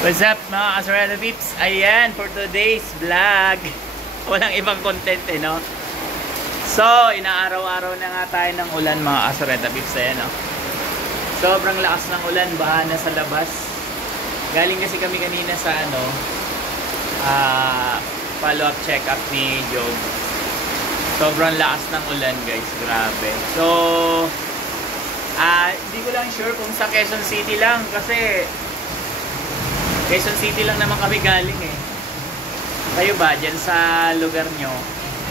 What's up mga Asureta Peeps? Ayan, for today's vlog. Walang ibang content no? So, inaaraw-araw na nga tayo ng ulan mga Asureta Peeps. Ayan no? Sobrang lakas ng ulan, baha na sa labas. Galing kasi kami kanina sa follow-up check-up ni Job. Sobrang lakas ng ulan guys, grabe. So, hindi ko lang sure kung sa Quezon City lang kasi Quezon City lang naman kami galing eh. Kayo ba dyan sa lugar nyo?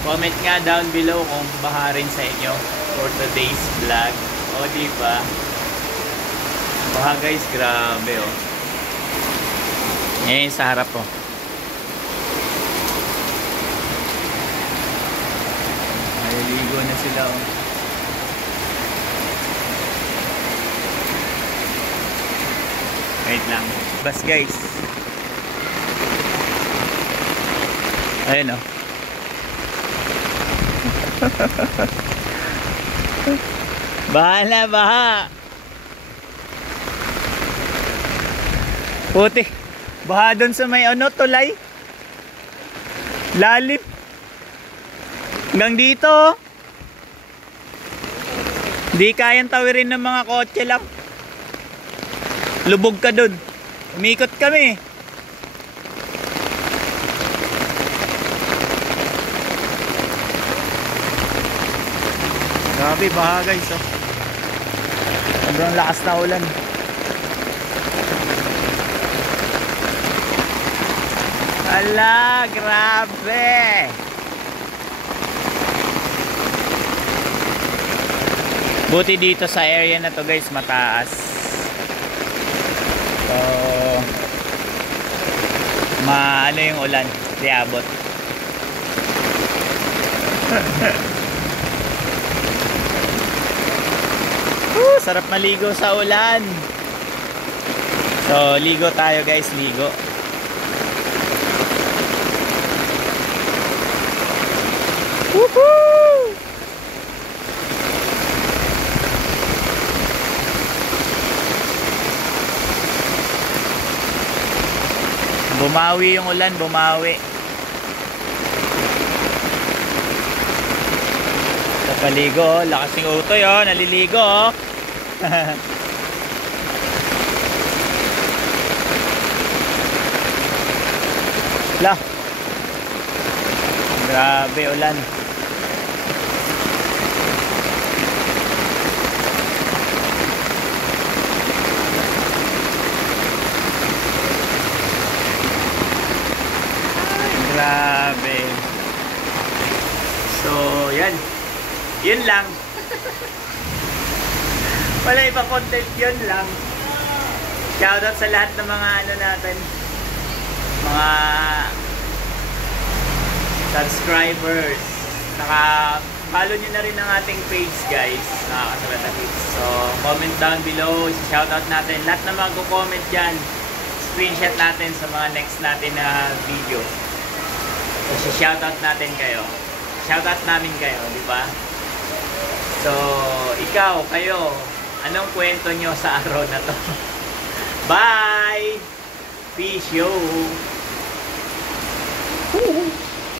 Comment nga down below kung baha rin sa inyo for today's vlog. O diba? Baha guys, grabe oh. Ngayon sa harap oh. Naliligo na sila oh. Wait lang. Bas guys. Ayun oh. Baha na, baha. Puti. Baha dun sa may tulay. Lalim. Hanggang dito. Di kayang tawirin ng mga kotse lang. Lubog ka dun. Umikot kami. Grabe, baha guys oh. Sobrang lakas na ulan. Ala, grabe. Buti dito sa area na to guys, mataas. So, ano yung ulan, di abot. Sarap maligo sa ulan. So, ligo tayo guys, ligo. Woohoo! Bumawi yung ulan, bumawi. Sa paligo, lakas ng utoy oh, naliligo oh. La. Grabe ulan. Grabe. So, yan. Yun lang. Wala iba content, yun lang. Shoutout sa lahat ng mga natin. Mga subscribers. Follow nyo na rin ang ating page guys. Asureta Peeps. So, comment down below. Shoutout natin. Lahat na mag-comment dyan. Screenshot natin sa mga next natin na video. So, shoutout natin kayo. Shoutout namin kayo, di ba? So, ikaw, kayo, anong kwento nyo sa araw na to? Bye! Peace yo!